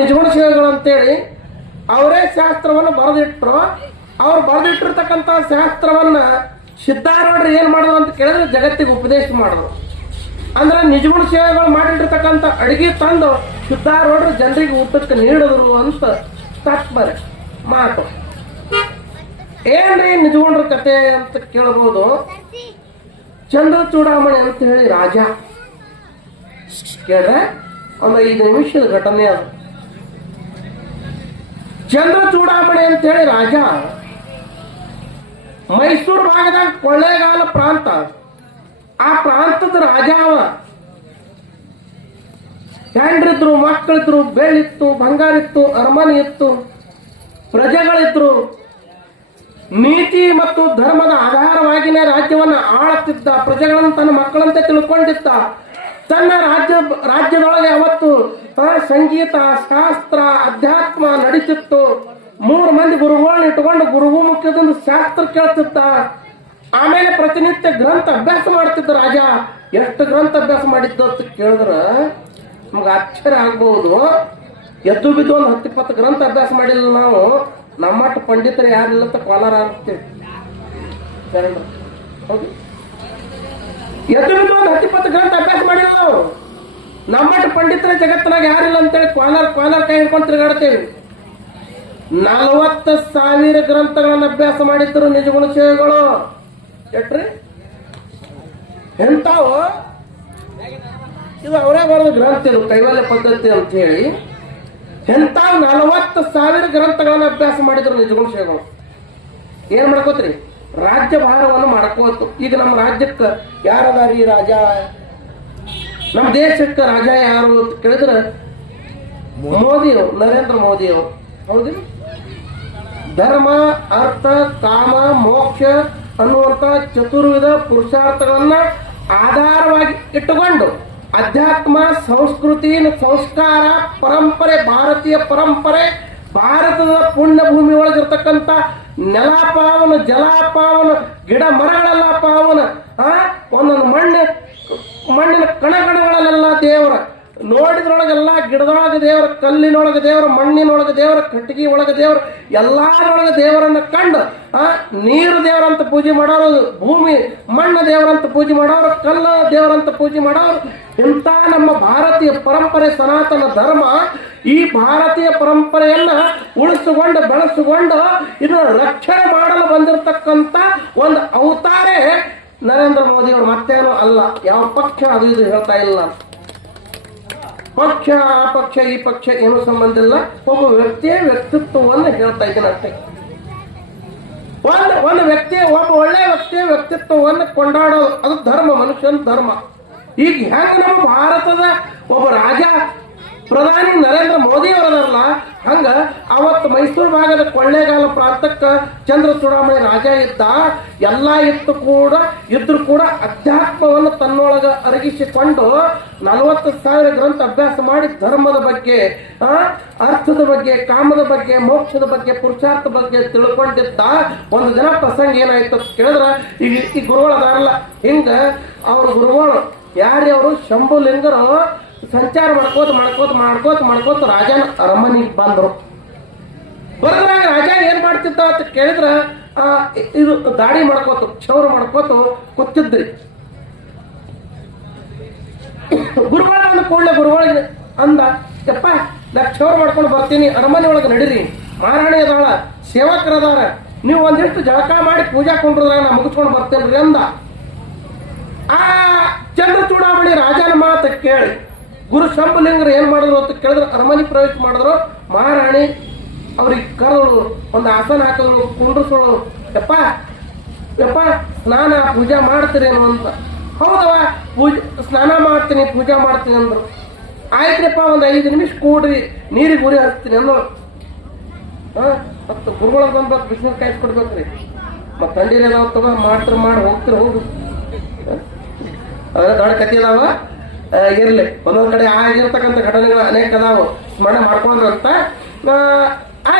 ನಿಜಗುಣ ಶಿವಗಳು ಅಂತೇಳಿ ಅವರೇ ಶಾಸ್ತ್ರವನ್ನು ಬರೆದಿಟ್ರು. ಅವ್ರು ಬರೆದಿಟ್ಟಿರ್ತಕ್ಕಂಥ ಶಾಸ್ತ್ರವನ್ನ ಸಿದ್ಧಾರೂಢರು ಏನ್ ಮಾಡಿದ್ರು ಅಂತ ಕೇಳಿದ್ರೆ ಜಗತ್ತಿಗೆ ಉಪದೇಶ ಮಾಡಿದ್ರು. ಅಂದ್ರೆ ನಿಜಗುಣ ಸೇವೆಗಳು ಮಾಡಿಟ್ಟಿರ್ತಕ್ಕಂಥ ಅಡಿಗೆ ತಂದು ಸಿದ್ಧಾರೂಢರು ಜನರಿಗೆ ಊಟಕ್ಕೆ ನೀಡಿದ್ರು ಅಂತ ತಾತ್ಪರ್ಯ ಮಾತು. ಏನ್ರಿ ನಿಜಗುಣರ ಕತೆ ಅಂತ ಕೇಳಬಹುದು ಚಂದ್ರ ಚೂಡಾಮಣಿ ಅಂತ ಹೇಳಿ ರಾಜ. ಕೇಳ್ರೆ? ಒಂದು ಐದು ನಿಮಿಷದ ಘಟನೆ ಅದು. ಚಂದ್ರ ಚೂಡಾಮಣಿ ಅಂತ ಹೇಳಿ ರಾಜ. ಮೈಸೂರು ಭಾಗದಾಗ ಕೊಳ್ಳೇಗಾಲ ಪ್ರಾಂತ. ಆ ಪ್ರಾಂತದ ರಾಜ ಅವ. ಹೆಂಡ್ರಿದ್ರು, ಮಕ್ಕಳಿದ್ರು ಬೇಳಿತ್ತು ಬಂಗಾರಿತ್ತು ಅರಮನೆ ಇತ್ತು ಪ್ರಜೆಗಳಿದ್ರು ನೀತಿ ಮತ್ತು ಧರ್ಮದ ಆಧಾರವಾಗಿನೇ ರಾಜ್ಯವನ್ನ ಆಳುತ್ತಿದ್ದ ಪ್ರಜೆಗಳನ್ನು ತನ್ನ ಮಕ್ಕಳಂತೆ ತಿಳ್ಕೊಂಡಿದ್ದ. ತನ್ನ ರಾಜ್ಯ, ರಾಜ್ಯದೊಳಗೆ ಅವತ್ತು ಸಂಗೀತ, ಶಾಸ್ತ್ರ, ಅಧ್ಯಾತ್ಮ ನಡೀತಿತ್ತು. ಮೂರು ಮಂದಿ ಗುರುಗಳನ್ನ ಇಟ್ಕೊಂಡು ಗುರುಗು ಶಾಸ್ತ್ರ ಕೇಳ್ತಿತ್ತ ಆಮೇಲೆ ಪ್ರತಿನಿತ್ಯ ಗ್ರಂಥ ಅಭ್ಯಾಸ ಮಾಡ್ತಿದ್ದ ರಾಜ. ಎಷ್ಟು ಗ್ರಂಥ ಅಭ್ಯಾಸ ಮಾಡಿದ್ದು ಅಂತ ಕೇಳಿದ್ರ ನಮ್ಗೆ ಆಶ್ಚರ್ಯ ಆಗ್ಬಹುದು. ಎದ್ದು ಬಿದ್ದು ಒಂದು ಹತ್ತು ಇಪ್ಪತ್ತು ಗ್ರಂಥ ಅಭ್ಯಾಸ ಮಾಡಿಲ್ಲ ನಾವು. ನಮ್ಮಟ್ಟು ಪಂಡಿತರು ಯಾರಿಲ್ಲ ಅಂತ ಕೋಲಾರ ಆಗ್ತೀವಿ. ಹೌದು? ಬಿದ್ದು ಒಂದು ಹತ್ತಿಪ್ಪತ್ತು ಗ್ರಂಥ ಅಭ್ಯಾಸ ಮಾಡಿಲ್ಲ ನಾವು ನಮ್ಮಟ್ಟು ಪಂಡಿತರ ಜಗತ್ತಿನಾಗ ಯಾರಿಲ್ಲ ಅಂತೇಳಿ ಕ್ವಾನರ್ ಕ್ವಾನರ್ ಕೈ ಹಿಡ್ಕೊಂಡು ತಿರುಗಾಡ್ತೇವೆ. ನಲವತ್ತು ಸಾವಿರ ಗ್ರಂಥಗಳನ್ನು ಅಭ್ಯಾಸ ಮಾಡಿದ್ರು ನಿಜಗುಣ ಸೇವೆಗಳು ಎಟ್ರಿ? ಎಂತಾವು ಇದು ಅವರೇ ಬರೆದ ಗ್ರಂಥ ಇದು ಕೈವಲ್ಯ ಪದ್ಧತಿ ಅಂತ ಹೇಳಿ. ಎಂತ ನಲವತ್ತು ಸಾವಿರ ಗ್ರಂಥಗಳನ್ನ ಅಭ್ಯಾಸ ಮಾಡಿದ್ರು ನಿಜಗುಣ ಸೇವೆಗಳು ಏನ್ ಮಾಡ್ಕೋತ್ರಿ? ರಾಜ್ಯ ಭಾರವನ್ನು ಮಾಡ್ಕೋತು. ಈಗ ನಮ್ಮ ರಾಜ್ಯಕ್ಕೆ ಯಾರದಾರಿ ರಾಜ? ನಮ್ಮ ದೇಶಕ್ಕೆ ರಾಜ ಯಾರು ಅಂತ ಕೇಳಿದ್ರೆ ಮೋದಿಯವರು ನರೇಂದ್ರ ಮೋದಿಯವರು. ಹೌದಿಲ್ಲ? ಧರ್ಮ ಅರ್ಥ ಕಾಮ ಮೋಕ್ಷ ಅನ್ನುವಂತ ಚತುರ್ವಿಧ ಪುರುಷಾರ್ಥಗಳನ್ನ ಆಧಾರವಾಗಿ ಇಟ್ಟುಕೊಂಡು ಅಧ್ಯಾತ್ಮ ಸಂಸ್ಕೃತಿ ಸಂಸ್ಕಾರ ಪರಂಪರೆ ಭಾರತೀಯ ಪರಂಪರೆ ಭಾರತದ ಪುಣ್ಯ ಭೂಮಿ ಒಳಗಿರ್ತಕ್ಕಂಥ ನೆಲ ಪಾವನ ಜಲ ಪಾವನ ಗಿಡ ಮರಗಳೆಲ್ಲ ಪಾವನ, ಆ? ಒಂದೊಂದು ಮಣ್ಣು, ಮಣ್ಣಿನ ಕಣಗಣಗಳಲ್ಲೆಲ್ಲ ದೇವರ. ನೋಡಿದ್ರೊಳಗೆಲ್ಲ ಗಿಡದೊಳಗೆ ದೇವರ, ಕಲ್ಲಿನೊಳಗೆ ದೇವರ, ಮಣ್ಣಿನೊಳಗೆ ದೇವರ, ಕಟ್ಟಿಗೆ ಒಳಗೆ ದೇವರ, ಎಲ್ಲಾರೊಳಗೆ ದೇವರನ್ನ ಕಂಡು, ಆ? ನೀರು ದೇವರಂತ ಪೂಜೆ ಮಾಡೋರು, ಭೂಮಿ, ಮಣ್ಣ ದೇವರಂತ ಪೂಜೆ ಮಾಡೋರು, ಕಲ್ಲ ದೇವರಂತ ಪೂಜೆ ಮಾಡೋರು, ಇಂಥ ನಮ್ಮ ಭಾರತೀಯ ಪರಂಪರೆ, ಸನಾತನ ಧರ್ಮ ಈ ಭಾರತೀಯ ಪರಂಪರೆಯನ್ನ ಉಳಿಸಿಕೊಂಡು ಬೆಳೆಸಿಕೊಂಡು ಇದನ್ನ ರಕ್ಷಣೆ ಮಾಡಲು ಬಂದಿರತಕ್ಕಂತ ಒಂದು ಅವತಾರೆ ನರೇಂದ್ರ ಮೋದಿ ಅವರು ಮತ್ತೇನೋ ಅಲ್ಲ. ಯಾವ ಪಕ್ಷ ಅದು ಇದು ಹೇಳ್ತಾ ಇಲ್ಲ. ಪಕ್ಷ, ಆ ಪಕ್ಷ, ಈ ಪಕ್ಷ ಏನು ಸಂಬಂಧ ಇಲ್ಲ. ಒಬ್ಬ ವ್ಯಕ್ತಿಯ ವ್ಯಕ್ತಿತ್ವವನ್ನು ಹೇಳ್ತಾ ಇದ್ದೀನಿ ಅಷ್ಟೇ. ಒಂದು ಒಂದು ವ್ಯಕ್ತಿ ಒಬ್ಬ ಒಳ್ಳೆ ವ್ಯಕ್ತಿಯ ವ್ಯಕ್ತಿತ್ವವನ್ನು ಕೊಂಡಾಡೋದು. ಅದು ಧರ್ಮ, ಮನುಷ್ಯನ ಧರ್ಮ. ಈಗ ಹೆಂಗ ನಮ್ಮ ಭಾರತದ ಒಬ್ಬ ರಾಜ ಪ್ರಧಾನಿ ನರೇಂದ್ರ ಮೋದಿ ಅವರಲ್ಲ ಹಂಗ ಅವತ್ತು ಮೈಸೂರು ಭಾಗದ ಕೊಳ್ಳೇಗಾಲ ಪ್ರಾಂತಕ್ಕ ಚಂದ್ರ ಚೂಡಾಮಣಿ ರಾಜ ಇದ್ದ, ಎಲ್ಲ ಇತ್ತು ಕೂಡ, ಇದ್ರು ಕೂಡ ಅಧ್ಯಾತ್ಮವನ್ನು ತನ್ನೊಳಗ ಅರಗಿಸಿಕೊಂಡು ನಲವತ್ತು ಸಾವಿರ ಗ್ರಂಥ ಅಭ್ಯಾಸ ಮಾಡಿ ಧರ್ಮದ ಬಗ್ಗೆ ಅರ್ಥದ ಬಗ್ಗೆ, ಕಾಮದ ಬಗ್ಗೆ, ಮೋಕ್ಷದ ಬಗ್ಗೆ, ಪುರುಷಾರ್ಥ ಬಗ್ಗೆ ತಿಳ್ಕೊಂಡಿದ್ದ ಒಂದು ದಿನ ಪ್ರಸಂಗ ಏನಾಯ್ತು ಅಂತ ಕೇಳಿದ್ರ. ಈ ಗುರುಗಳು ಅದಾರಲ್ಲ. ಹಿಂಗ ಅವ್ರ ಗುರುಗಳು ಯಾರ್ಯಾವರು ಶಂಭುಲಿಂಗರು ಸಂಚಾರ ಮಾಡ್ಕೋತ ಮಾಡ್ಕೋತ ಮಾಡ್ಕೋತ ಮಾಡ್ಕೋತ ರಾಜನ ಅರಮನೆಗೆ ಬಂದರು. ಬರದ್ರಾಗ ರಾಜ ಏನ್ ಮಾಡ್ತಿದ್ದ ಅಂತ ಕೇಳಿದ್ರ ಇದು ದಾಡಿ ಮಾಡ್ಕೋತು, ಕ್ಷೌರ ಮಾಡ್ಕೋತು ಕೂತಿದ್ರಿ. ಗುರುಗಳ ಅಂದ ಕೂಡಲೇ ಗುರುಗಳಿಗೆ ಅಂದ, ಯಪ್ಪ, ನಾ ಕ್ಷೌರ ಮಾಡ್ಕೊಂಡು ಬರ್ತೀನಿ, ಅರಮನೆ ಒಳಗೆ ನಡೀರಿ. ಮಹಾರಾಣಿ ಅದಾಳ ಸೇವಕರದಾರ ನೀವು ಒಂದಿಷ್ಟು ಜಳಕ ಮಾಡಿ ಪೂಜಾ ಕೊಂಡ್ರದಾಗ ನಾ ಮುಗಿಸ್ಕೊಂಡು ಬರ್ತೇನ್ರಿ ಅಂದ. ಆ, ಚಂದ್ರ ಚೂಡಾಮಣಿ ರಾಜನ ಮಾತು ಕೇಳಿ. ಗುರು ಶಂಭುಲಿಂಗರು ಏನ್ ಮಾಡಿದ್ರು ಅಂತ ಕೇಳಿದ್ರೆ, ಅರಮನೆ ಪ್ರವೇಶ ಮಾಡಿದ್ರು. ಮಹಾರಾಣಿ, ಅವ್ರಿಗೆ ಕರೆದಳು ಒಂದು ಆಸನ ಹಾಕಿದ್ರು ಕುಂಡ್ರಿಸೋಳು. ಯಪ್ಪ ಯಪ್ಪ, ಸ್ನಾನ, ಪೂಜಾ ಮಾಡ್ತೀರೇನು ಅಂತ. ಹೌದವ ಪೂಜೆ, ಸ್ನಾನ ಮಾಡ್ತೀನಿ, ಪೂಜಾ ಮಾಡ್ತೀನಿ ಅಂದ್ರು. ಆಯ್ತ್ರಪ್ಪ, ಒಂದು ಐದು ನಿಮಿಷ ಕೂಡ್ರಿ, ನೀರಿಗೆ ಗುರಿ ಹಚ್ತೀನಿ ಅನ್ನೋ ಮತ್ತು ಗುರುಗಳ ಬಂದ್ಬೇಕು ಬಿಸಿನೀರು ಕಾಯಿಸಿ ಕೊಡ್ಬೇಕ್ರಿ. ಮತ್ತು ನಾವು ತಗೋ, ಮಾಡ್ತಾರೆ, ಮಾಡಿ, ಹೋಗ್ತಿರ, ಹೋಗು. ಅದ್ರ ದೊಡ್ಡ ಕಥೆ ಅದಾವ. ಇರ್ಲಿ. ಒಂದೊಂದ್ ಕಡೆ ಆಗಿರ್ತಕ್ಕಂಥ ಘಟನೆಗಳು ಅನೇಕ ನಾವು ಸ್ಮರಣೆ ಮಾಡ್ಕೊಂಡ್ರಂತ. ಆ,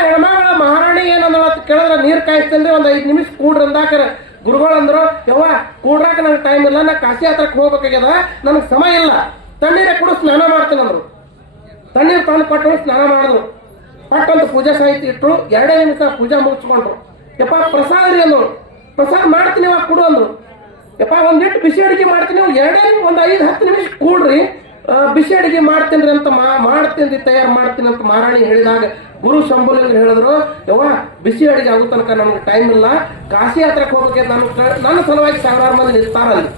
ಹೆಣ್ಮಗಳ ಮಹಾರಾಣಿ ಏನಂದ್ರೆ ಕೇಳಿದ್ರೆ ನೀರ್ ಕಾಯಿಸ್ತೇನ್ರಿ ಒಂದ್ ಐದ್ ನಿಮಿಷ ಕೂಡ್ರಿ ಅಂದಾಕರ ಗುರುಗಳು ಅಂದ್ರು ಯವ್ವ ಕೂಡ್ರಾಕ ನನಗೆ ಟೈಮ್ ಇಲ್ಲ ನಾ ಕಾಶಿ ಹತ್ರಕ್ಕೆ ಹೋಗ್ಬೇಕಾಗ್ಯದ ನನಗೆ ಸಮಯ ಇಲ್ಲ. ತಣ್ಣೀರೇ ಕೂಡ ಸ್ನಾನ ಮಾಡ್ತೀನಿ ಅಂದ್ರು. ತಣ್ಣೀರು ತಂದು ಕೊಟ್ಟು ಸ್ನಾನ ಮಾಡಿದ್ರು. ಪಟ್ಟಂತ ಪೂಜಾ ಸಾಹಿತ್ಯ ಇಟ್ಟು ಎರಡೇ ನಿಮಿಷ ಪೂಜಾ ಮುಗಿಸ್ಕೊಂಡ್ರು. ಯಪ್ಪ ಪ್ರಸಾದ ರೀ ಅಂದ್ರು. ಪ್ರಸಾದ ಮಾಡ್ತೀನಿ ಕೊಡು ಅಂದ್ರು. ಯಪ್ಪ ಒಂದಿಟ್ಟು ಬಿಸಿ ಅಡಿಗೆ ಮಾಡ್ತೀನಿ ಎರಡೇ ಒಂದು ಐದು, ಹತ್ತು ನಿಮಿಷ ಕೂಡ್ರಿ. ಬಿಸಿ ಅಡಿಗೆ ಮಾಡ್ತೀನಿ ಅಂತ ಮಾ ಮಾಡ್ತೀನಿ ತಯಾರು ಮಾಡ್ತೀನಿ ಅಂತ ಮಾರಾಣಿ ಹೇಳಿದಾಗ ಗುರು ಶಂಭುಲಿಂಗ ಹೇಳಿದ್ರು, ಯವ್ವ, ಬಿಸಿ ಅಡಿಗೆ ಆಗೋ ತನಕ ನಮ್ಗೆ ಟೈಮ್ ಇಲ್ಲ, ಕಾಶಿ ಯಾತ್ರೆ ಹೋಗ್ಬೇಕು ನಾನು ನನ್ನ ಸಲುವಾಗಿ ಸಾವಿರಾರು ಮಂದಿ ನಿಲ್ತಾರಲ್ಲಿ.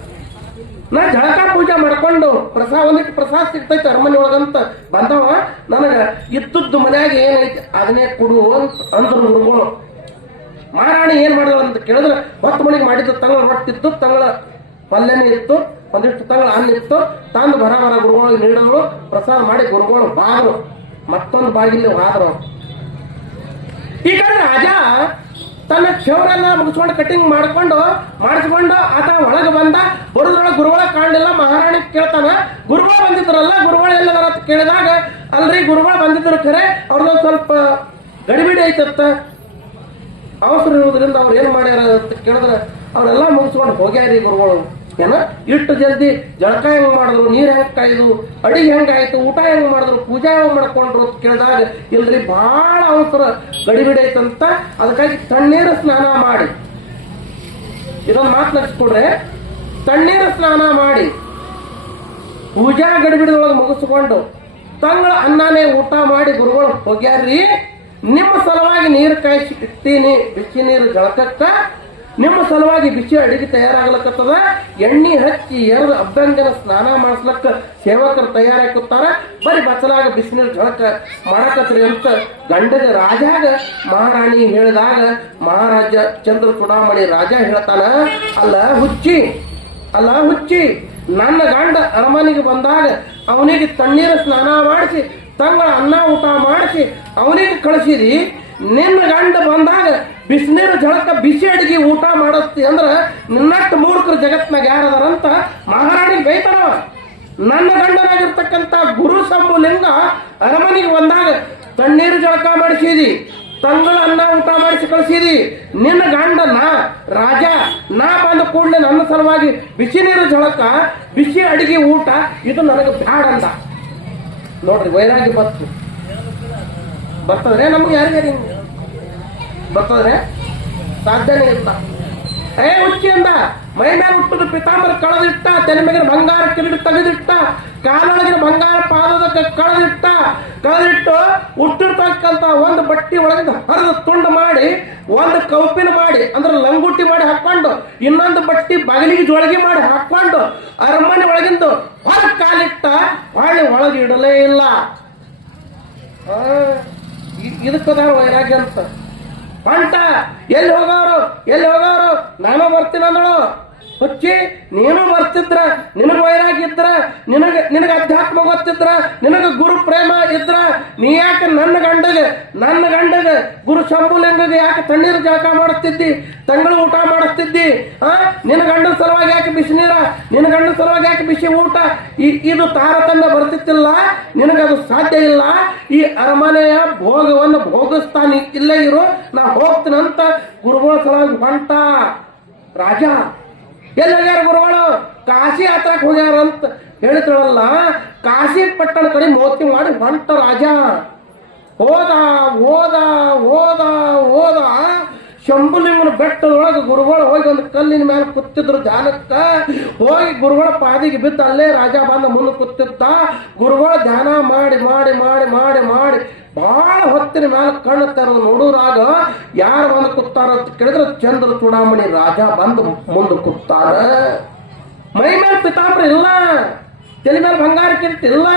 ನಾ ಜಳಕ ಪೂಜೆ ಮಾಡ್ಕೊಂಡು ಪ್ರಸಾದ ಒಂದಿಟ್ಟು ಪ್ರಸಾದ ಸಿಗ್ತೈತೆ ಅರಮನೆ ಒಳಗಂತ ಬಂದವ, ನನಗ ಇದ್ದದ್ದು ಮನ್ಯಾಗ ಏನೈತಿ ಅದನ್ನೇ ಕೊಡು ಅಂತ ಅಂದ್ರು ಗುರುಗಳು ಮಹಾರಾಣಿ ಏನ್ ಮಾಡಿದ್ರು ಅಂತ ಕೇಳಿದ್ರೆ ಹೊತ್ತು ಮಣಿಗೆ ಮಾಡಿದ್ದು ತಂಗಳ, ರೊಟ್ಟಿತ್ತು, ತಂಗಳ ಪಲ್ಯನೇ ಇತ್ತು, ಒಂದಿಷ್ಟು ತಂಗಳ ಅನ್ನ ಇತ್ತು ತಂದು ಬರ ಬರ ಗುರುಗಳಿಗೆ ನೀಡಿದ್ರು ಪ್ರಸಾದ ಮಾಡಿ ಗುರುಗಳು ಬಾದ್ರು. ಮತ್ತೊಂದು ಬಾಗಿಲು ಹಾದ್ರು. ಈಗ ರಾಜ ತನ್ನ ಕ್ಷೌರೆಲ್ಲ ಮುಗಿಸ್ಕೊಂಡು ಕಟಿಂಗ್ ಮಾಡ್ಕೊಂಡು, ಮಾಡಿಸ್ಕೊಂಡು ಆತ ಒಳಗೆ ಬಂದ. ಹೊರದ್ರೊಳಗೆ ಗುರುಗಳ ಕಾಣಲಿಲ್ಲ, ಮಹಾರಾಣಿ ಕೇಳ್ತಾನ. ಗುರುಗಳು ಬಂದಿದ್ರಲ್ಲ ಗುರುಗಳು ಎಲ್ಲದರ ಅಂತ ಕೇಳಿದಾಗ, ಅಲ್ರಿ ಗುರುಗಳು ಬಂದಿದ್ರು ಖರೆ ಅವ್ರದ್ದು ಸ್ವಲ್ಪ ಗಡಿಬಿಡಿ ಐತತ್ತ ಅವಸರ ಇರುವುದರಿಂದ ಅವ್ರು ಏನು ಮಾಡ್ಯಾರ ಅಂತ ಕೇಳಿದ್ರೆ, ಅವರೆಲ್ಲ ಮುಗಿಸ್ಕೊಂಡು ಹೋಗ್ಯಾರಿ ಗುರುಗಳು. ಏನ? ಇಷ್ಟು ಜಲ್ದಿ ಜಳಕ ಹೆಂಗ್ ಮಾಡಿದ್ರು, ನೀರ್ ಹೆಂಗ್ ಕಾಯ್ದು, ಅಡಿಗೆ ಹೆಂಗಾಯ್ತು ಊಟ ಹೆಂಗ್ ಮಾಡಿದ್ರು, ಪೂಜಾ ಹೆಂಗ್ ಮಾಡ್ಕೊಂಡ್ರು ಅಂತ ಕೇಳಿದಾಗ ಇಲ್ರಿ ಬಹಳ ಅವಸರ ಗಡಿಬಿಡಿ ಐತಂತ ಅದಕ್ಕಾಗಿ ತಣ್ಣೀರು ಸ್ನಾನ ಮಾಡಿ. ಇದೊಂದು ಮಾತು ನಡ್ಸ್ಕೊಡ್ರೆ. ತಣ್ಣೀರು ಸ್ನಾನ ಮಾಡಿ. ಪೂಜಾ ಗಡಿಬಿಡಿದೊಳಗೆ ಮುಗಿಸ್ಕೊಂಡು ತಂಗಳ ಅನ್ನನೇ ಊಟ ಮಾಡಿ ಗುರುಗಳು ಹೋಗ್ಯಾರ್ರಿ. ನಿಮ್ಮ ಸಲುವಾಗಿ ನೀರು ಕಾಯಿಸಿ ಇಟ್ಟೀನಿ ಬಿಸಿ ನೀರು ಜಳಕಕ್ಕ. ನಿಮ್ಮ ಸಲುವಾಗಿ ಬಿಸಿ ಅಡಿಗೆ ತಯಾರಾಗ್ಲಕ್ಕತ್ತದ ಎಣ್ಣೆ ಹಚ್ಚಿ ಎರಡು ಅಬ್ಬಂಗನ ಸ್ನಾನ ಮಾಡಿಸ್ಲಕ್ಕ ಸೇವಕರು ತಯಾರಾಗುತ್ತಾರ ಬರೀ ಬಚ್ಚಲಾಗ ಬಿಸಿನೀರು ಜಳಕ ಮಾಡಕತ್ರಿ ಅಂತ ಗಂಡದ ರಾಜಾಗ ಮಹಾರಾಣಿ ಹೇಳಿದಾಗ ಮಹಾರಾಜ ಚಂದ್ರ ಚೂಡಾಮಣಿ ರಾಜ ಹೇಳ್ತಾನ, ಅಲ್ಲ ಹುಚ್ಚಿ ಅಲ್ಲ ಹುಚ್ಚಿ, ನನ್ನ ಗಂಡ ಅರಮನೆಗೆ ಬಂದಾಗ ಅವನಿಗೆ ತಣ್ಣೀರು ಸ್ನಾನ ಮಾಡಿಸಿ, ತಂಗಳ ಅನ್ನ ಊಟ ಮಾಡಿಸಿ ಅವನಿಗೆ ಕಳಿಸಿರಿ, ನಿನ್ನ ಗಂಡ ಬಂದಾಗ ಬಿಸಿನೀರು ಜಳಕ ಬಿಸಿ ಅಡಿಗೆ ಊಟ ಮಾಡಿಸ್ತಿ ಅಂದ್ರೆ ನಿನ್ನಷ್ಟು ಮೂರ್ಖರು ಜಗತ್ನಾಗ ಯಾರದಾರಂತ ಮಹಾರಾಣಿ ಬೈತಾರ ನನ್ನ ಗಂಡನಾಗಿರ್ತಕ್ಕಂಥ ಗುರು ಶಂಭುಲಿಂಗ ಅರಮನೆಗೆ ಬಂದಾಗ ತಣ್ಣೀರು ಜಳಕ ಮಾಡಿಸಿದಿ ತಂಗಳ ಅನ್ನ ಊಟ ಮಾಡಿಸಿ ಕಳಿಸಿದಿ ನಿನ್ನ ಗಂಡ ನಾ, ರಾಜ, ನಾ ಬಂದ ಕೂಡಲೇ ನನ್ನ ಸಲುವಾಗಿ ಬಿಸಿ ನೀರು ಜಳಕ, ಬಿಸಿ ಅಡಿಗೆ ಊಟ, ಇದು ನನಗೆ ಬ್ಯಾಡ ಅಂತ ನೋಡ್ರಿ ವೈರಾಗಿ ಬತ್ತು. ಬರ್ತದ್ರೆ ನಮ್ಗೆ ಯಾರಿಗಾರಿ ಬರ್ತದ್ರೆ ಸಾಧ್ಯನೇ ಇಲ್ಲ. ಏ, ಹುಚ್ಚಿ ಅಂದ. ಮೈ ಮೇಲೆ ಹುಟ್ಟದ ಪಿತಾಂಬರ ಕಳೆದಿಟ್ಟ ತಲೆ ಬಂಗಾರ ಕಿರೀಟ ತೆಗೆದಿಟ್ಟ, ಕಾಲೊಳಗಿನ ಬಂಗಾರ ಪಾದದ ಕಳೆದಿಟ್ಟ, ಕಳೆದಿಟ್ಟು ಹುಟ್ಟಿರ್ತಕ್ಕಂತ ಒಂದು ಬಟ್ಟಿ ಒಳಗಿಂದ ಹರಿದು ತುಂಡು ಮಾಡಿ, ಒಂದು ಕೌಪಿನ ಮಾಡಿ, ಅಂದ್ರೆ ಲಂಗುಟಿ ಮಾಡಿ ಹಾಕೊಂಡು ಇನ್ನೊಂದು ಬಟ್ಟಿ ಬಗಲಿಗೆ ಜೋಳಿಗೆ ಮಾಡಿ ಹಾಕೊಂಡು ಅರಮನೆ ಒಳಗಿಂದ ಹೊರ ಕಾಲಿಟ್ಟ, ಹೊಳ್ಳಿ ಒಳಗೆ ಇಡಲೇ ಇಲ್ಲ. ಆ, ಇ- ಇದಕ್ಕದಾರ ವೈರಾಗ್ಯ ಅಂತ. ಬಂಟ ಎಲ್ಲಿ ಹೋಗೋರು ಎಲ್ಲಿ ಹೋಗೋರು ನಾನು ಬರ್ತೀನಿ ಅಂದಳು ಹುಚ್ಚಿ, ನೀನು ಬರ್ತಿದ್ರ ನಿನಗ ವೈರಾಗ್ ಇದ್ರ ನಿನಗ ನಿನಗ ಅಧ್ಯಾತ್ಮ ಗೊತ್ತಿದ್ರ, ನಿನಗ ಗುರು ಪ್ರೇಮ ಇದ್ರ, ನೀ ಯಾಕೆ ನನ್ನ ಗಂಡಗ ನನ್ನ ಗಂಡಗ ಗುರು ಶಂಭುಲಿಂಗ ಯಾಕೆ ತಣ್ಣೀರು ಜಳಕ ಮಾಡಿಸ್ತಿದ್ದಿ, ತಂಗಳು ಊಟ ಮಾಡಿಸ್ತಿದ್ದಿ, ಆ? ನಿನ್ನ ಗಂಡನ ಸಲುವಾಗಿ ಯಾಕೆ ಬಿಸಿ ನೀರ? ನಿನ್ನ ಗಂಡನ ಸಲುವಾಗಿ ಯಾಕೆ ಬಿಸಿ ಊಟ? ಇದು ತಾರತಮ್ಯ ಬರ್ತಿತ್ತಿಲ್ಲ ನಿನಗದು ಸಾಧ್ಯ ಇಲ್ಲ. ಈ ಅರಮನೆಯ ಭೋಗವನ್ನು ಭೋಗಿಸ್ತಾನೆ ಇಲ್ಲೇ ಇರು, ನಾ ಹೋಗ್ತೀನಂತ ಗುರುಗಳ ಸಲುವಾಗಿ ಹೊಂಟ. ರಾಜ ಎಲ್ಲಿ ಹೋಗ್ಯಾರ ಗುರುಗಳು ಕಾಶಿ ಹತ್ರಕ್ಕೆ ಹೋಗ್ಯಾರ ಅಂತ ಹೇಳಿದ್ರಲ್ಲ, ಕಾಶಿ ಪಟ್ಟಣ ಕಡೆ ಮೋತಿ ಮಾಡಿ ಹೊಂಟ ರಾಜ. ಹೋದ ಹೋದ ಹೋದ ಹೋದ. ಶಂಭುಲಿಂಗನ ಬೆಟ್ಟದೊಳಗೆ ಗುರುಗಳು ಹೋಗಿ ಒಂದು ಕಲ್ಲಿನ ಮೇಲೆ ಕೂತಿದ್ರು ಧ್ಯಾನಕ್ಕ. ಹೋಗಿ ಗುರುಗಳ ಪಾದಿಗೆ ಬಿದ್ದ ಅಲ್ಲೇ ರಾಜ ಬಂದ ಮುಂದೆ ಕೂತಿದ್ದ. ಗುರುಗಳು ಧ್ಯಾನ ಮಾಡಿ ಮಾಡಿ ಮಾಡಿ ಮಾಡಿ ಮಾಡಿ ಬಹಳ ಹೊತ್ತಿನ ಮ್ಯಾಲ ಕಣ್ಣು ತೆರೆದು ನೋಡೋರಾಗ ಯಾರು ಬಂದು ಕೂತಾರ ಅಂತ ಕೇಳಿದ್ರೆ ಚಂದ್ರ ಚೂಡಾಮಣಿ ರಾಜ ಬಂದು ಮುಂದೆ ಕೂತಾರ ಮೈ ಮೇಲೆ ಪಿತಾಂಬರ ಇಲ್ಲ, ತಲೆ ಮೇಲೆ ಬಂಗಾರ ಕಿಂತ ಇಲ್ಲ,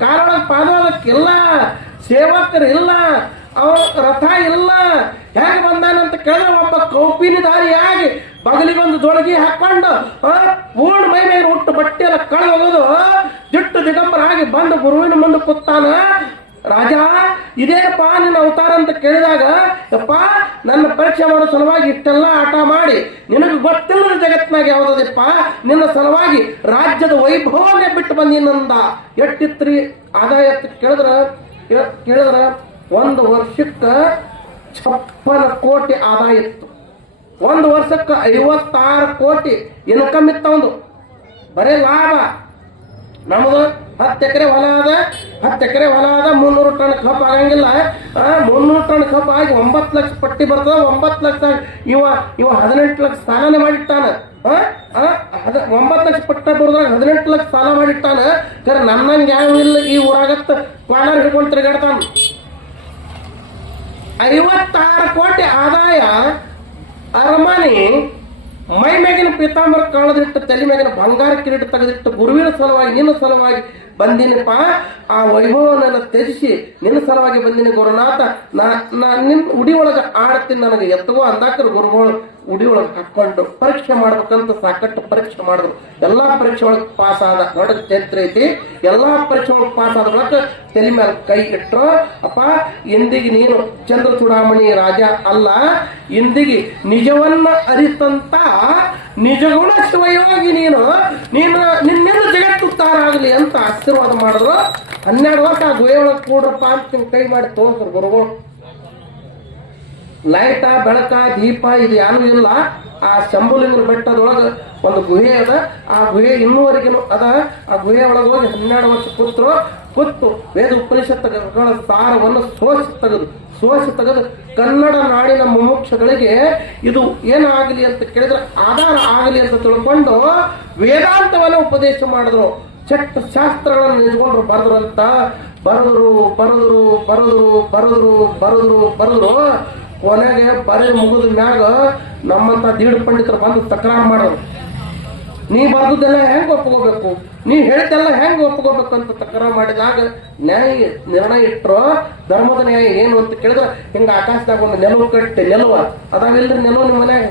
ಕಾರೊಳಗೆ ಪಾದೋದಕ್ಕಿಲ್ಲ ಸೇವಕರು ಇಲ್ಲ ಅವ ರಥ ಇಲ್ಲ, ಹೇಗೆ ಬಂದಾನಂತ ಕೇಳಿದ್ರೆ ಒಬ್ಬ ಕೌಪಿನಿದಾರಿಯಾಗಿ ಬಗಲಿಗೊಂದು ಜೋಳಗಿ ಹಾಕೊಂಡು ಪೂರ್ಣ ಮೈ ಮೇಲೆ ಹುಟ್ಟು ಬಟ್ಟೆ ಎಲ್ಲ ಕಳೆದು ಜಿಟ್ಟು ದಿಗಂಬರ ಆಗಿ ಬಂದು ಗುರುವಿನ ಮುಂದೆ ಕೂತಾನ ರಾಜ, ಇದೇನಪ್ಪ ನಿನ್ನ ಅವತಾರ ಅಂತ ಕೇಳಿದಾಗ ಅಪ್ಪ ನನ್ನ ಪರೀಕ್ಷೆ ಮಾಡೋ ಸಲುವಾಗಿ ಇಷ್ಟೆಲ್ಲ ಆಟ ಮಾಡಿ, ನಿನಗೆ ಗೊತ್ತಿಲ್ಲದ ಜಗತ್ನಾಗ ಯಾವುದಪ್ಪ ನಿನ್ನ ಸಲುವಾಗಿ ರಾಜ್ಯದ ವೈಭವನೇ ಬಿಟ್ಟು ಬಂದಿನಂದ ಎಟ್ಟಿತ್ರಿ ಆದಾಯ ಕೇಳಿದ್ರ ಕೇಳಿದ್ರ, ಒಂದು ವರ್ಷಕ್ಕ ಛಪ್ಪನ ಕೋಟಿ ಆದಾಯ ಇತ್ತು. ಒಂದು ವರ್ಷಕ್ಕೆ ಐವತ್ತಾರು ಕೋಟಿ ಇನ್ಕಮ್ ಇತ್ತ ಒಂದು ಬರೇ ಲಾಭ. ನಮ್ದು ಹತ್ತು ಎಕರೆ ಹೊಲ ಅದ, ಹತ್ತು ಎಕರೆ ಹೊಲ ಅದ, ಮುನ್ನೂರು ಟನ್ ಕಪ್ ಆಗಂಗಿಲ್ಲ. ಮುನ್ನೂರು ಟನ್ ಕಪ್ ಆಗಿ ಒಂಬತ್ತು ಲಕ್ಷ ಪಟ್ಟಿ ಬರ್ತದ, ಒಂಬತ್ತು ಲಕ್ಷ ಇವ ಇವ ಹದಿನೆಂಟು ಲಕ್ಷ ಸಾಲನೆ ಮಾಡಿಟ್ಟಾನ. ಹದ- ಒಂಬತ್ತು ಲಕ್ಷ ಪಟ್ಟ ಬರ್ದಾಗ ಹದಿನೆಂಟು ಲಕ್ಷ ಸಾಲ ಮಾಡಿಟ್ಟಾನ. ಖರೆ ನನ್ನಂಗೆ ಯಾವ ಇಲ್ಲ, ಈ ಊರಾಗತ್ತ ಪಾಲರ್ ಹಿಡ್ಕೊಂಡು ತಿರುಗಾಡ್ತಾನ. ಐವತ್ತಾರು ಕೋಟಿ ಆದಾಯ ಅರಮನೆ ಮೈ ಮೇಗಿನ ಪೀತಾಂಬರ ಕಾಣದಿಟ್ಟು ತಲೆ ಮೇಗಿನ ಬಂಗಾರ ಕಿರೀಟ ತೆಗೆದಿಟ್ಟು ಗುರುವಿನ ಸಲುವಾಗಿ ನಿನ್ನ ಸಲುವಾಗಿ ಬಂದಿನಪ್ಪ. ಆ ವೈಭವನನ್ನ ತ್ಯಜಿಸಿ ನಿನ್ನ ಸಲುವಾಗಿ ಬಂದಿನಿ ಗುರುನಾಥ. ನಾ ನಾ ನಿನ್ ಉಡಿ ಒಳಗೆ ಆಡ್ತೀನಿ ನನಗೆ. ಎತ್ತಗೋ ಅಂದಾಕರು ಗುರುಗಳು ಉಡಿ ಒಳಗೆ ಹಾಕೊಂಡು ಪರೀಕ್ಷೆ ಮಾಡ್ಬೇಕಂತ ಸಾಕಷ್ಟು ಪರೀಕ್ಷೆ ಮಾಡಿದ್ರು. ಎಲ್ಲಾ ಪರೀಕ್ಷೆ ಒಳಗೆ ಪಾಸ್ ಆದ ದೊಡ್ಡ ಚರಿತ್ರೆ ಐತಿ. ಎಲ್ಲಾ ಪರೀಕ್ಷೆ ಒಳಗೆ ಪಾಸ್ ಆದ ಬಳಿಕ ತಲೆ ಮೇಲೆ ಕೈ ಇಟ್ಟರು ಅಪ್ಪ, ಇಂದಿಗೆ ನೀನು ಚಂದ್ರ ಚೂಡಾಮಣಿ ರಾಜ ಅಲ್ಲ. ಇಂದಿಗೆ ನಿಜವನ್ನ ಅರಿತಂತ ನಿಜಗುಣ ಶಿವಯೋಗಿ ನೀನು ನೀನು ನಿನ್ನೆಲ್ಲ ಜಗತ್ತು ತಾರಾಗಲಿ ಅಂತ ಆಶೀರ್ವಾದ ಮಾಡಿದ್ರು. ಹನ್ನೆರಡು ವರ್ಷ ಆ ಗುಹೆ ಒಳಗೆ ಕೂಡ್ರಪ್ಪ ಅಂತ ನಿಮ್ ಕೈ ಮಾಡಿ ತೋರ್ಸ್ರು ಗುರುಗಳು. ಲೈಟ, ಬೆಳಕ, ದೀಪ ಇದು ಯಾರು ಇಲ್ಲ. ಆ ಶಂಭುಲಿಂಗನ ಬೆಟ್ಟದೊಳಗೆ ಒಂದು ಗುಹೆ ಅದ. ಆ ಗುಹೆ ಇನ್ನೂವರೆಗೂ ಅದ. ಆ ಗುಹೆ ಒಳಗೆ ಹೋಗಿ ಹನ್ನೆರಡು ವರ್ಷ ಕೂತ್ರು. ಕೂತು ವೇದ ಉಪನಿಷತ್ತುಗಳ ಸಾರವನ್ನು ಸೋಸಿ ತೆಗೆದು ಸೋಸಿ ತೆಗೆದು ಕನ್ನಡ ನಾಡಿನ ಮುಮುಕ್ಷಗಳಿಗೆ ಇದು ಏನಾಗಲಿ ಅಂತ ಕೇಳಿದ್ರೆ ಆಧಾರ ಆಗಲಿ ಅಂತ ತಿಳ್ಕೊಂಡು ವೇದಾಂತವನ್ನು ಉಪದೇಶ ಮಾಡಿದ್ರು. ಚಟ್ಟ ಶಾಸ್ತ್ರಗಳನ್ನು ನಿಂತ್ಕೊಂಡ್ರು ಬರೆದ್ರು ಅಂತ. ಬರೆದ್ರು ಬರೆದ್ರು ಬರೆದ್ರು ಬರೆದ್ರು ಬರೆದ್ರು ಬರೆದ್ರು ಕೊನೆಗೆ ಬರೆದು ಮುಗಿದ ಮ್ಯಾಗ ನಮ್ಮಂತ ದೀಡ್ ಪಂಡಿತರು ಬಂದು ತಕರಾರು ಮಾಡೋರು ನೀ ಬರ್ದದ್ದೆಲ್ಲ ಹೆಂಗ್ ಒಪ್ಕೋಬೇಕು? ನೀ ಹೇಳ್ತಲ್ಲ ಹೆಂಗ್ ಒಪ್ಕೋಬೇಕು ಅಂತ ತಕರಾರು ಮಾಡಿದಾಗ ನ್ಯಾಯ ನಿರ್ಣಯ ಇಟ್ಟರು ಧರ್ಮದ ನ್ಯಾಯ ಏನು ಅಂತ ಕೇಳಿದ್ರೆ, ಹಿಂಗ ಆಕಾಶದಾಗ ಒಂದು ನೆಲವು ಕಟ್ಟಿ, ನೆಲುವ. ಅದಾವಿಲ್ರಿ ನೆಲವು ನಿಮ್ಮ ಮನ್ಯಾಗ?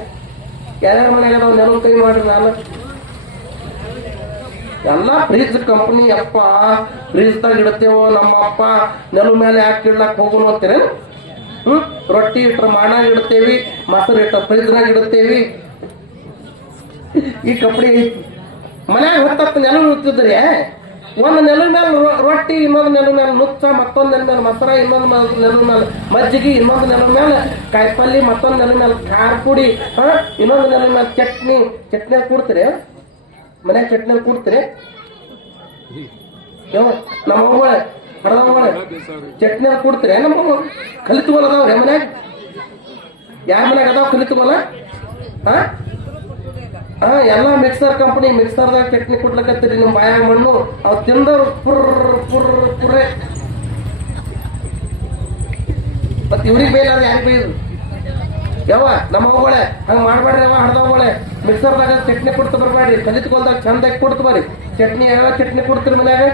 ಯಾರ್ಯಾರ ಮನ್ಯಾಗ ಅದಾವ? ನೆಲವು ಕೈ ಮಾಡ್ರಿ ನಾನು. ಎಲ್ಲ ಫ್ರೀಜ್ ಕಂಪನಿ ಅಪ್ಪ, ಫ್ರೀಜ್ದಾಗ ಇಡ್ತೇವೋ ನಮ್ಮ ಅಪ್ಪ ನೆಲ ಮೇಲೆ ಯಾಕೆ ಇಡ್ಲಕ್ ಹೋಗು ಅಂತೀರೇನು ಹ್ಮ್? ರೊಟ್ಟಿ ಇಟ್ರ ಮಾಡಾಗ ಇಡ್ತೇವಿ, ಮೊಸರು ಇಟ್ಟ ಫ್ರಿಜ್ನಾಗ ಇಡ್ತೇವಿ. ಈ ಕಂಪ್ನಿ ಮನ್ಯಾಗ ಹತ್ತತ್ತು ನೆಲ ಉಳ್ತಿದ್ರಿ, ಒಂದು ನೆಲ ಮೇಲೆ ರೊಟ್ಟಿ, ಇನ್ನೊಂದು ನೆಲ ಮೇಲೆ ನುಚ್ಚ ಮತ್ತೊಂದು ನೆಲ ಮೇಲೆ ಮೊಸರ, ಇನ್ನೊಂದು ನೆಲ ಮೇಲೆ ಮಜ್ಜಿಗೆ, ಇನ್ನೊಂದು ನೆಲ ಮೇಲೆ ಕಾಯಿಪಲ್ಲೆ, ಮತ್ತೊಂದು ನೆಲ ಮೇಲೆ ಖಾರ ಪುಡಿ ಇನ್ನೊಂದು ನೆಲ ಮೇಲೆ ಚಟ್ನಿ ಚಟ್ನಿ ಕೂಡ್ತೀರಿ? ಮನ್ಯಾಗ ಚಟ್ನಿ ಕೂಡ್ತೀರಿ? ನಮ್ಮ ಹಡದವ್ವ ಚಟ್ನಿ ಕೂಡ್ತೀರಿ? ನಮ್ಮ ಕಲಿತು ಕಲಿತುಗೋಲ ಅದಾವ್ರಿ ಮನ್ಯಾಗ? ಯಾರ ಮನ್ಯಾಗ ಅದಾವ ಕಲಿತುಗೋಲ ಹಾ? ಹಾ ಎಲ್ಲ ಮಿಕ್ಸರ್ ಕಂಪನಿ ಮಿಕ್ಸರ್ದಾಗ ಚಟ್ನಿ ಕೊಡ್ಲಕತ್ತೀರಿ ನಿಮ್ಮ ಬಾಯಾಗ ಮಣ್ಣು ಅವ್ ತಿಂದವ್ರು ಪುರ್ ಪುರ್, ಪುರ್ರೆ. ಮತ್ ಇವ್ರಿಗೆ ಬೈಲಾರ ಯಾಕೆ ಬೈದ್ರು ಯಾವ ನಮ್ಮ ಅವ್ವಳೆ ಹಂಗ ಮಾಡ್ಬೇಡ್ರಿ ಯಾವ ಮಿಕ್ಸರ್ ಮಿಕ್ಸರ್ದಾಗ ಚಟ್ನಿ ಕೊಡ್ತ ಬರ್ಬೇಡ್ರಿ ಕಲಿತ್ಕೊಲ್ದಾಗ ಚಂದಾಗಿ ಕೊಡ್ತು ಬರ್ರಿ. ಚಟ್ನಿ ಯಾವ ಚಟ್ನಿ ಕೊಡ್ತೀರಿ ಮನ್ಯಾಗ.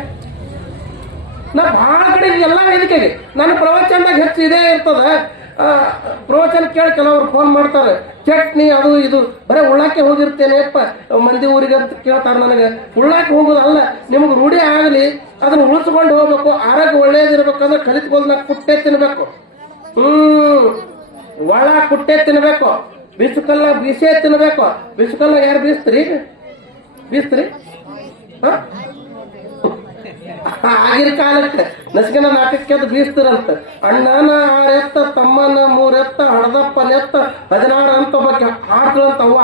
ನಾ ಭಾಳ ಕಡೆ ಎಲ್ಲ ವೇದಿಕೆಗೆ, ನನ್ನ ಪ್ರವಚನದಾಗ ಹೆಚ್ಚು ಇದೇ ಇರ್ತದ. ಪ್ರವಚನ ಕೇಳಿ ಕೆಲವರು ಫೋನ್ ಮಾಡ್ತಾರೆ. ಚಟ್ನಿ ಅದು ಇದು, ಬರೀ ಉಳ್ಳಾಕೆ ಹೋಗಿರ್ತೇನೆಪ್ಪ ಮಂದಿ ಊರಿಗೆ ಅಂತ ಕೇಳ್ತಾರೆ ನನಗೆ. ಉಳ್ಳಾಕೆ ಹೋಗೋದಲ್ಲ, ನಿಮ್ಗೆ ರೂಢಿ ಆಗಲಿ, ಅದನ್ನ ಉಳಿಸ್ಕೊಂಡು ಹೋಗ್ಬೇಕು, ಆರೋಗ್ಯ ಒಳ್ಳೇದಿರ್ಬೇಕಂದ್ರೆ ಕಲಿತ್ಕೊಂಡ್ನಾಗ ಕುಟ್ಟೆ ತಿನ್ಬೇಕು. ಹ್ಮ್, ಒಳ ಕುಟ್ಟೆ ತಿನ್ಬೇಕು. ಬಿಸುಕಲ್ಲ ಬಿಸೇ ತಿನ್ಬೇಕು. ಬಿಸುಕಲ್ಲ ಯಾರು ಬೀಸ್ತ್ರಿ? ಬೀಸ್ತ್ರಿ? ಹಾ? ಆಗಿನ ಕಾಲಕ್ಕೆ ನಸಿಕನ ನಾಟಕಕ್ಕೆ ಅದು ಬೀಸ್ತಿರಂತ. ಅಣ್ಣನ ಆರೆತ್ತ ತಮ್ಮನ ಮೂರೆತ್ತ, ಹಣದಪ್ಪನೆತ್ತ, ಹದಿನಾರು ಅಂತ ಬಗ್ಗೆ ಅವ್ವ